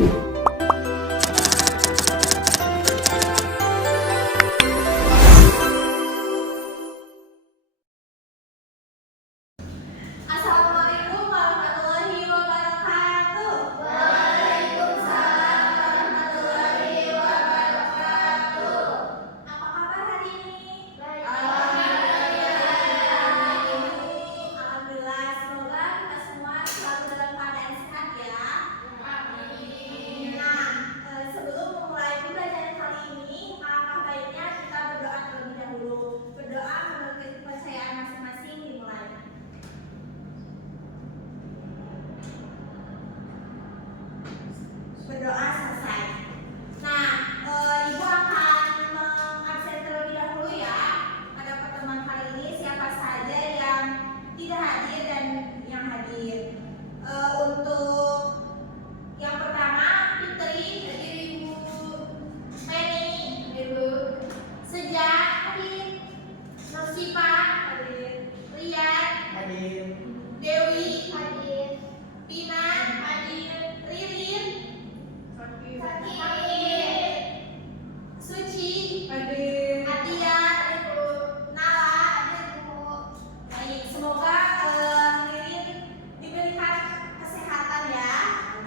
Assalamualaikum warahmatullahi wabarakatuh. Waalaikumsalam warahmatullahi wabarakatuh. Apa kabar hari ini? Baik. Alhamdulillah. Semoga kita semua selalu dalam keadaan sehat ya. Amin. Nah, sebelum memulai pembelajaran kali ini, alangkah baiknya kita berdoa terlebih dahulu. Berdoa menurut kepercayaan masing-masing dimulai. Berdoa selesai. Nah, Ibu akan mengabsen terlebih dahulu ya pada pertemuan kali ini siapa saja yang tidak hadir dan yang hadir. Untuk yang pertama, Fitri, hadir Ibu. Penny, Ibu. Sejak, hadir. Nursipa, hadir. Rian, hadir. Dewi, hadir. Pina, hadir. Ririn, hadir. Suci, hadir. Atia, Ibu. Nala, hadir Bu. Baik, semoga Ririn diberikan kesehatan ya.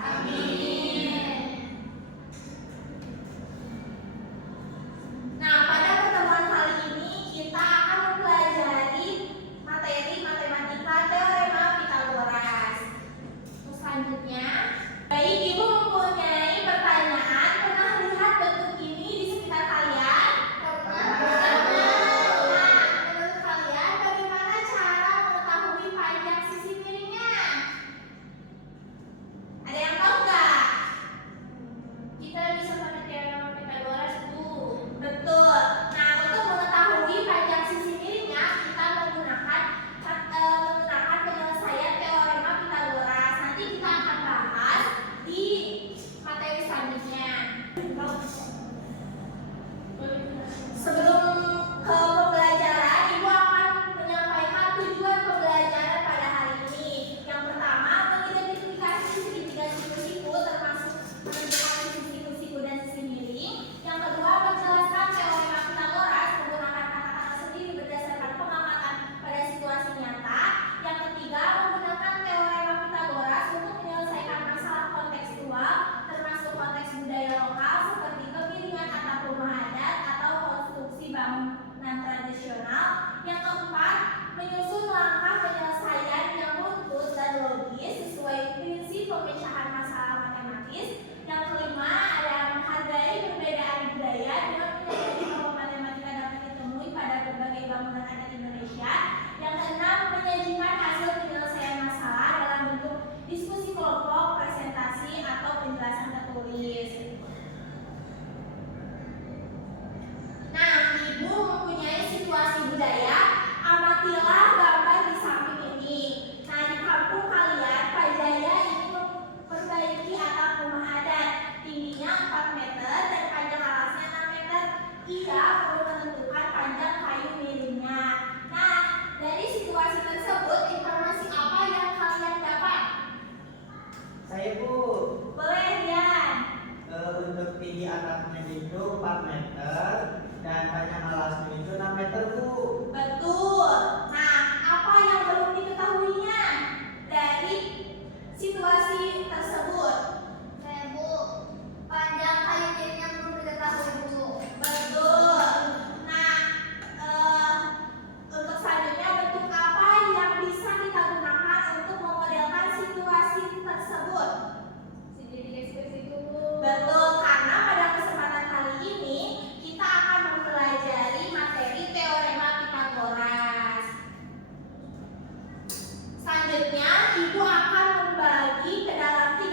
Amin. Nah, pada pertemuan kali ini kita akan mempelajari materi matematika teorema Pythagoras. Terus selanjutnya, baik Ibu mempunyai pertanyaan, pernah lihat bentuk ini di sekitar kalian? Pernah. Nah, menurut kalian bagaimana cara mengetahui panjang sisi miringnya? Ada yang tahu nggak? Kita bisa pakai teorema Pythagoras Bu. Betul. Nah, untuk mengetahui panjang sisi miringnya, kita menggunakan penyelesaian teorema Pythagoras. Nanti kita akan bahas di materi selanjutnya. Sebelum ke pembelajaran, Ibu akan menyampaikan tujuan pembelajaran pada hari ini. Yang pertama, mengidentifikasi segitiga siku-siku termasuk menentukan sisi siku-siku dan sisi miring. Yang kedua, menjelaskan teorema Pythagoras menggunakan kata-kata sendiri berdasarkan pengamatan pada situasi nyata. Yang ketiga, menggunakan teorema Pythagoras untuk menyelesaikan masalah kontekstual termasuk konteks budaya lokal seperti kemiringan atap rumah adat atau konstruksi bangunan tradisional. Yang keempat, menyusun langkah penyelesaian yang runtut dan logis sesuai prinsip pemecahan masalah matematis. Yang kelima, ada menghargai perbedaan budaya dengan menyadari bahwa matematika dapat ditemui pada berbagai bangunan adat Indonesia. Yang keenam, menyajikan hasil penyelesaian masalah dalam bentuk diskusi kelompok, presentasi, atau penjelasan tertulis. Nah, Ibu mempunyai situasi budaya. Amatilah gambar di samping ini. Nah, di kampung kalian, Pak Jaya ini memperbaiki atap rumah adat. Tingginya 4 meter dan panjang alasnya 6 meter. Ia perlu menentukan panjang kayu miringnya. Nah, dari situasi tersebut, informasi apa yang kalian dapat? Saya Bu, Boleh, Rian. untuk tinggi atapnya itu 4 meter dan panjang alasnya itu 6 meter Bu. Betul. Nah, apa yang belum diketahuinya dari situasi tersebut? Bu, panjang kayu miringnya belum diketahui Bu. Betul. Nah, untuk selanjutnya bentuk apa yang bisa kita gunakan untuk memodelkan situasi tersebut? Segitiga siku-siku. Betul, karena pada kesempatan kali ini kita akan mempelajari materi teorema Pythagoras. Selanjutnya, Ibu akan membagi ke dalam 3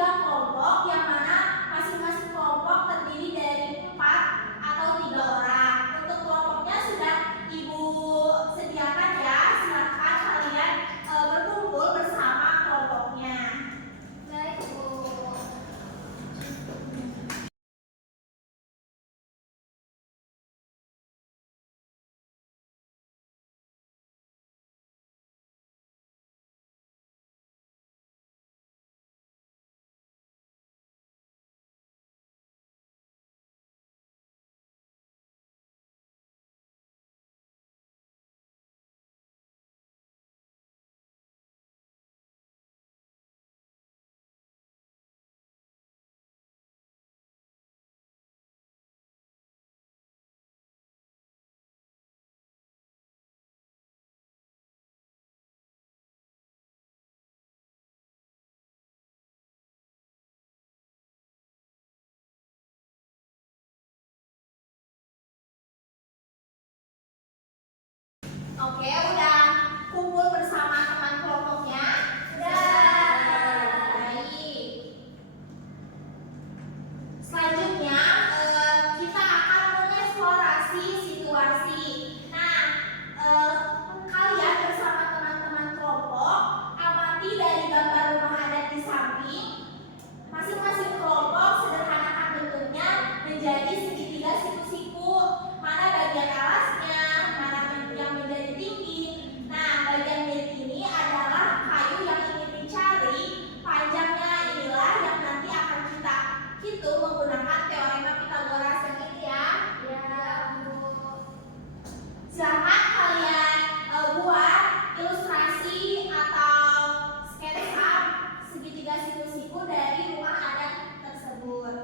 siku-siku dari rumah adat tersebut.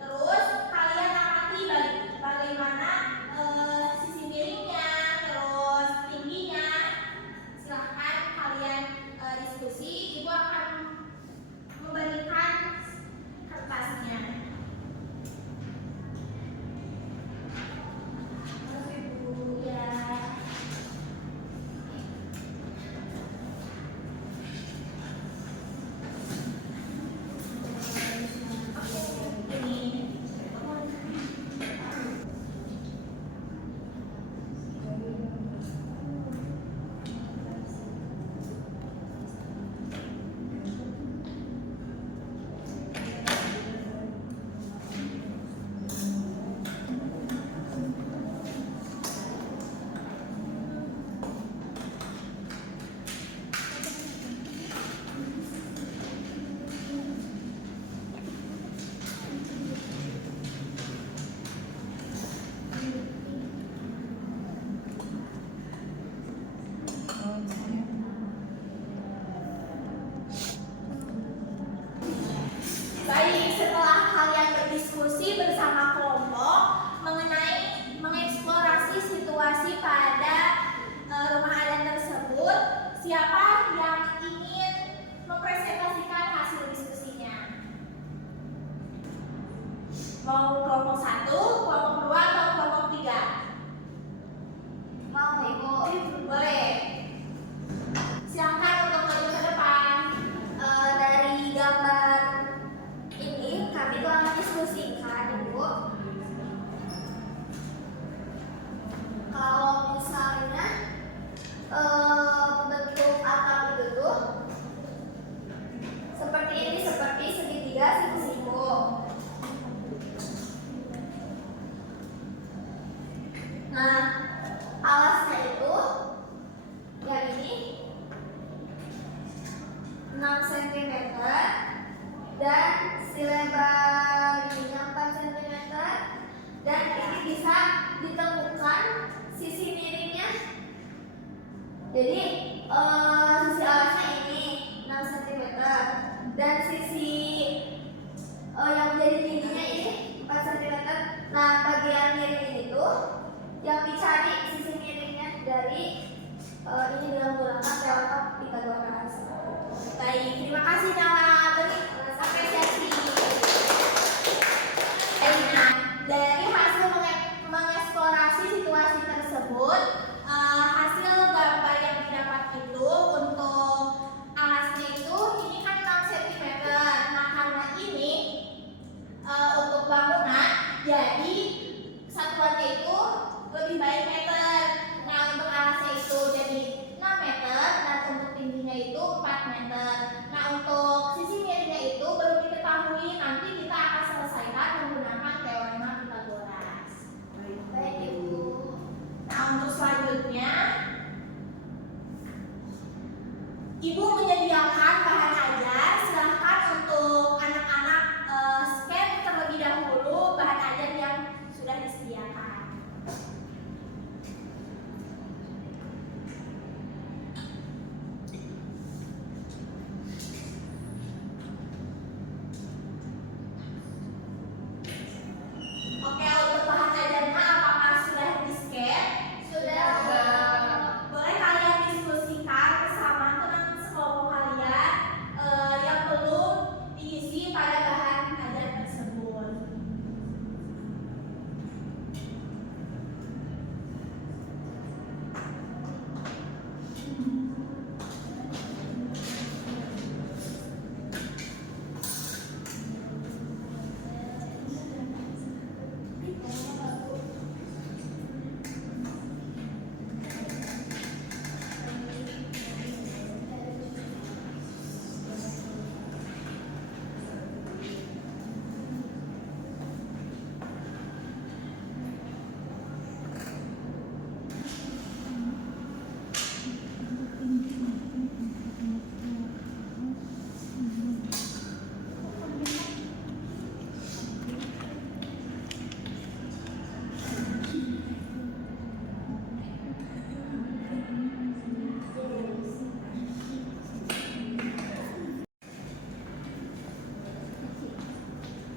Terus kalian amati bagaimana sisi miringnya, terus tingginya. Silahkan kalian diskusi. Ibu akan memberikan kertasnya. Ibu ya. Baik, setelah kalian berdiskusi bersama kelompok mengenai mengeksplorasi situasi pada rumah adat tersebut, siapa yang ingin mempresentasikan hasil diskusinya? Mau kelompok 1, kelompok 2, atau kelompok 3? Mau Ibu. Boleh. Silakan untuk maju ke depan. Dari gambar ini kami telah mendiskusikan Ibu. Kalau misalnya bentuk atap itu seperti ini, seperti segitiga siku-siku.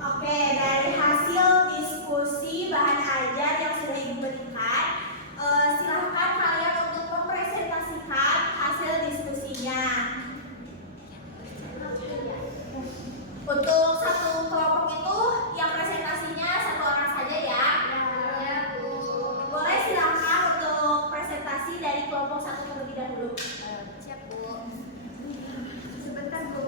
Oke, dari hasil diskusi bahan ajar yang sudah Ibu berikan, silahkan kalian untuk mempresentasikan hasil diskusinya. Untuk satu kelompok itu yang presentasinya satu orang saja ya. Ya, Bu. Boleh silahkan untuk presentasi dari kelompok satu terlebih dahulu. Siap, Bu. Sebentar, Bu.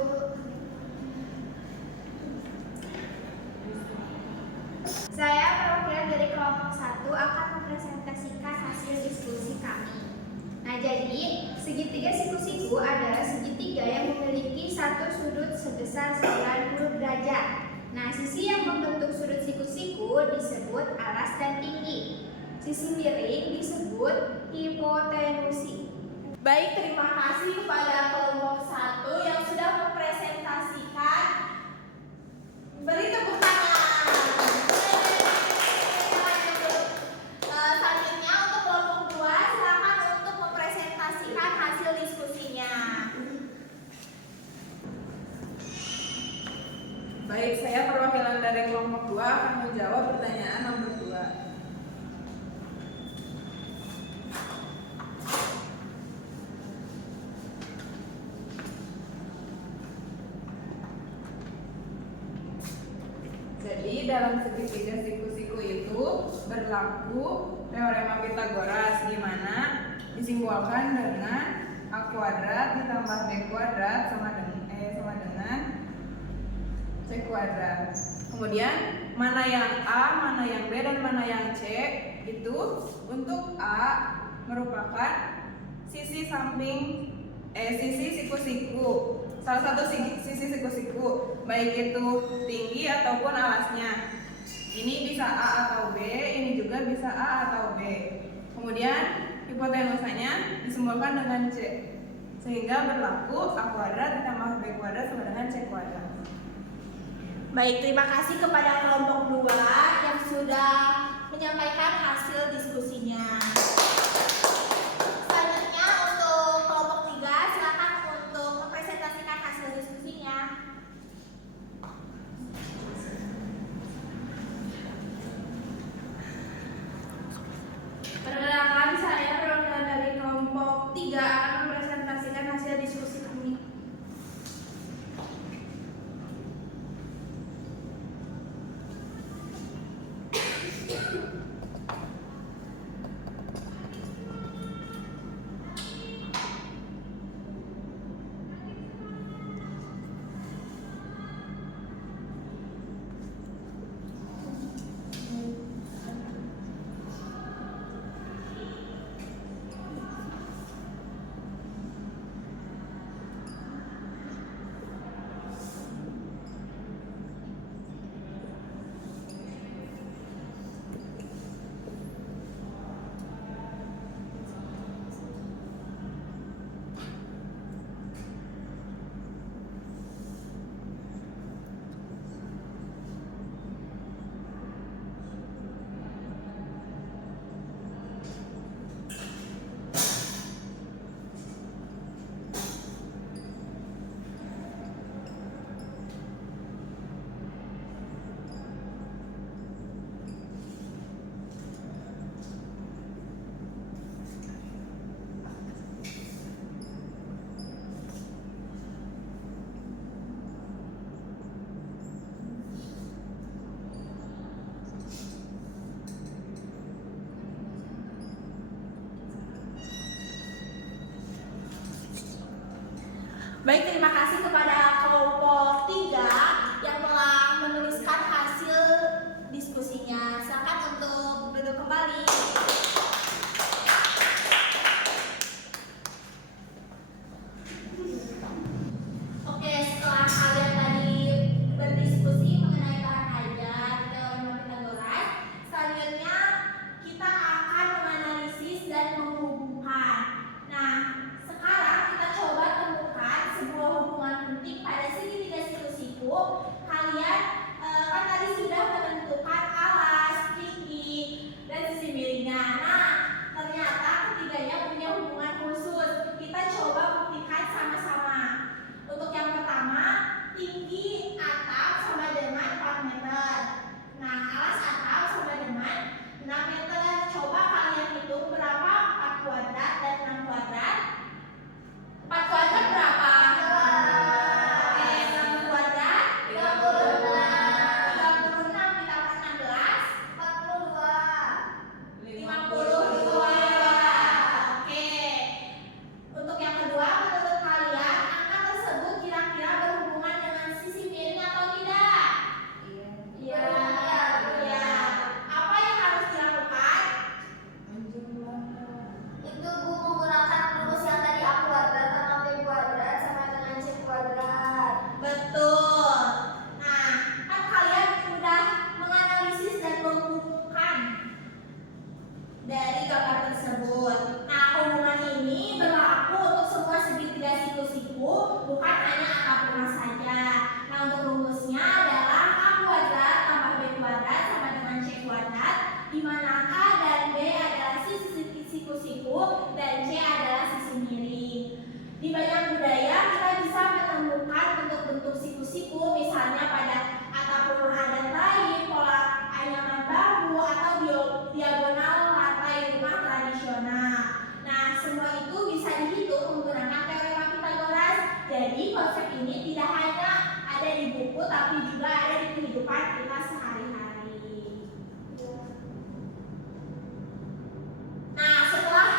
Saya perwakilan dari kelompok 1 akan mempresentasikan hasil diskusi kami. Nah, jadi segitiga siku-siku adalah segitiga yang memiliki satu sudut sebesar 90 derajat. Nah, sisi yang membentuk sudut siku-siku disebut aras dan tinggi. Sisi miring disebut hipotenusi. Baik, terima kasih kepada kelompok 1 yang sudah mempresentasikan. Beri tepuk tangan. Selanjutnya untuk kelompok 2 silakan untuk mempresentasikan hasil diskusinya. Baik, saya perwakilan dari kelompok 2 akan menjawab pertanyaan nomor 2. Jadi dalam segitiga siku-siku itu berlaku teorema Pythagoras, di mana disimbolkan dengan A kuadrat ditambah B kuadrat sama dengan C kuadrat. Kemudian mana yang A, mana yang B, dan mana yang C itu untuk A merupakan sisi siku-siku, salah satu sisi siku-siku, baik itu tinggi ataupun alasnya. Ini bisa A atau B, ini juga bisa A atau B. Kemudian hipotenusanya disimbolkan dengan C, sehingga berlaku A kuadrat ditambah B kuadrat sama dengan C kuadrat. Baik, terima kasih kepada kelompok 2 yang sudah menyampaikan hasil diskusinya. Selanjutnya untuk kelompok 3 silakan untuk mempresentasikan hasil diskusinya. Perkenalkan, saya perwakilan dari kelompok 3 akan mempresentasikan hasil diskusi kami. Baik, terima kasih kepada kelompok 3 yang telah menuliskan hasil diskusinya. Silakan untuk duduk kembali. Oke, setelah kalian tadi berdiskusi mengenai bahan ajar teorema Pythagoras, selanjutnya kita akan menganalisis dan menghubungkan. Nah, sekarang kita coba temukan sebuah hubungan penting pada segitiga siku-siku Nah, alas atap sama dengan 6 meter. Coba kalian hitung berapa 4 kuadrat dan 6 kuadrat. 4 kuadrat berapa? 6 kuadrat 36 ditambah 16 52. Oke. Untuk yang kedua, menurut kalian angka tersebut kira-kira berhubungan dengan sisi miring atau tidak? Iya. Apa yang harus dilakukan? Itu Bu menggunakan rumus yang tadi A kuadrat tambah B kuadrat sama dengan C kuadrat. Betul. Nah, kan kalian udah menganalisis dan menghubungkan dari gambar tersebut. Nah, hubungan ini berlaku untuk semua segitiga siku-siku, bukan hanya angka purna saja. Nah, untuk rumusnya adalah A kuadrat tambah B kuadrat sama dengan C kuadrat, di mana A dan B adalah sisi siku-siku dan C adalah sisi miring. Di banyak budaya kita bisa menemukan bentuk-bentuk siku-siku, misalnya pada atap rumah adat lain, pola anyaman bambu atau diagonal lantai rumah tradisional. Nah, semua itu bisa dihitung menggunakan teorema Pythagoras. Jadi konsep ini tidak hanya ada di buku, tapi juga ada di kehidupan kita sehari-hari. Nah, setelah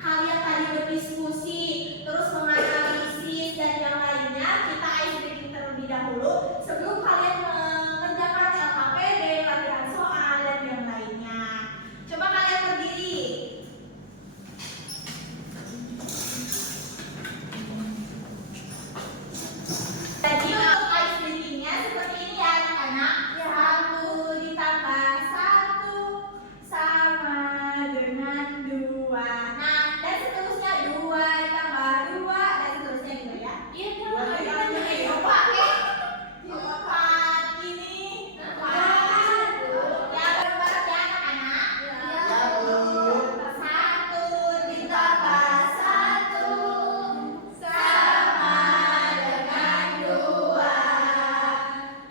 kalian tadi berdiskusi, terus menganalisis dan yang lainnya, kita icebreaking terlebih dahulu sebelum kalian mengerjakan LKPD, latihan soal dan yang lainnya. Coba kalian berdiri. Jadi untuk icebreakingnya seperti ini ya anak-anak. 1 ditambah 1 sama dengan 2. Nah, dan seterusnya 2 ditambah 2 dan seterusnya gitu ya. Iya, jangan coba. 4 ini 4. Ya, bareng-bareng ya anak-anak. 1 ditambah 1 sama dengan 2.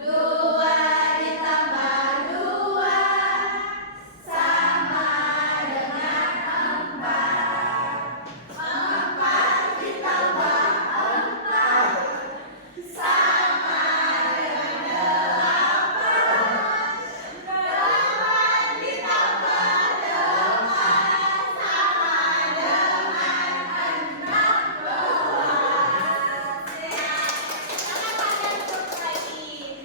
2 ditambah 2 sama dengan 4. 4 ditambah 4 sama dengan 8. 8 ditambah 8 sama dengan 16. Sekarang kalian terus lagi.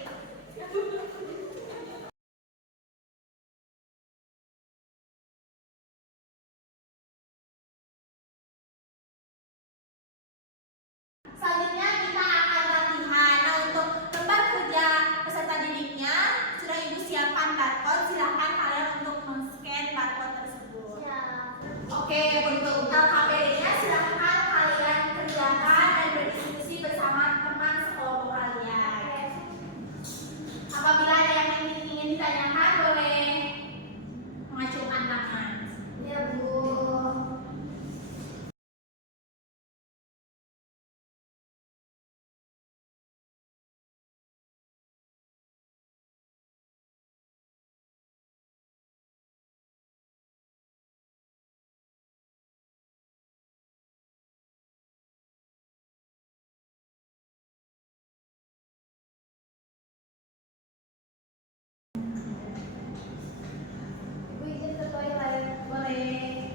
Selanjutnya kita akan latihan. Nah, untuk lembar kerja peserta didiknya sudah ibu siapkan barcode. Silahkan kalian untuk men-scan barcode tersebut. Oke, untuk LKPD-nya silahkan kalian kerjakan dan berdiskusi bersama teman sekelompok kalian. Apabila ada yang ingin ditanyakan, boleh mengacungkan tangan. Ya Bu. Ibu izin ke toilet. Boleh.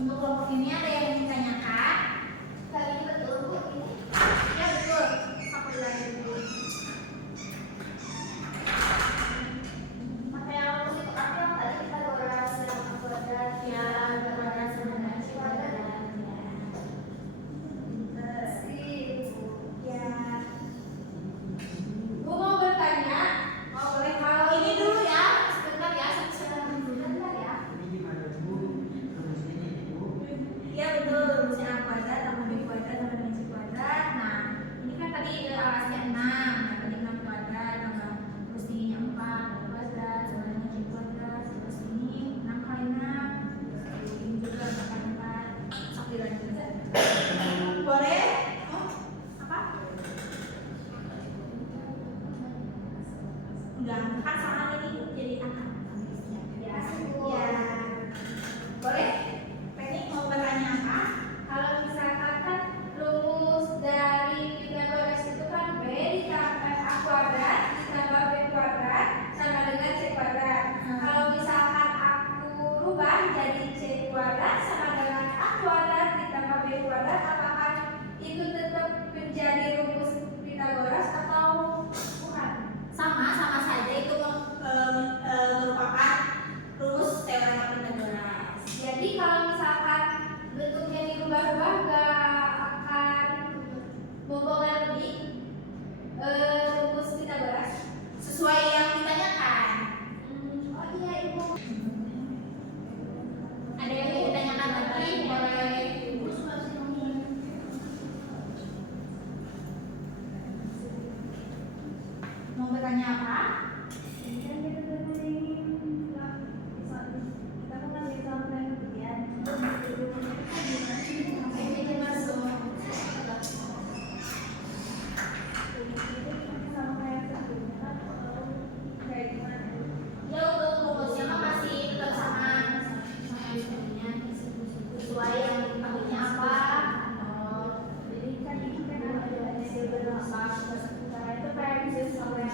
Untuk kelompok ini ada yang ingin ditanyakan? Kali ini betul Bu ini. Ya betul. Aku belajar dulu. Maka yang rumus itu apa yang tadi Pythagoras yang A kuadrat Ya, gambaran sebenarnya C kuadrat. Sip. Ya. Bu mau bertanya? Oh, boleh. Kalau ini dulu ya. Sebentar ya, sebentar dulu. Bentar ya. Ini gimana Bu? Rumus ini Bu? Ya Boleh? Penny mau bertanya apa? Kalau misalkan kan rumus dari Pythagoras itu kan B ditambah A kuadrat ditambah B kuadrat sama dengan C kuadrat. Kalau misalkan aku rubah jadi C kuadrat sama dengan A kuadrat ditambah B kuadrat, apakah itu tetap menjadi rumus Pythagoras atau bukan? Sama saja itu merupakan rumus teorema Pythagoras. Jadi kalau misalkan bentuknya dirubah-rubah nggak akan mempengaruhi rumus Pythagoras. Sesuai yang ditanyakan. Oh iya ibu. Ada yang ingin ditanyakan lagi? Boleh. Mau bertanya apa? Ya untuk rumusnya mah masih tetap sama disebutnya sesuai yang dipanggilnya apa. Jadi kan ini kan ada beberapa sementara itu kayak bisa sampai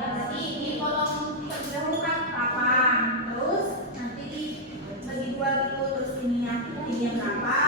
Ya berarti di kolom terdahulu kan kapan, terus nanti dibagi dua gitu, terus ininya ini yang berapa,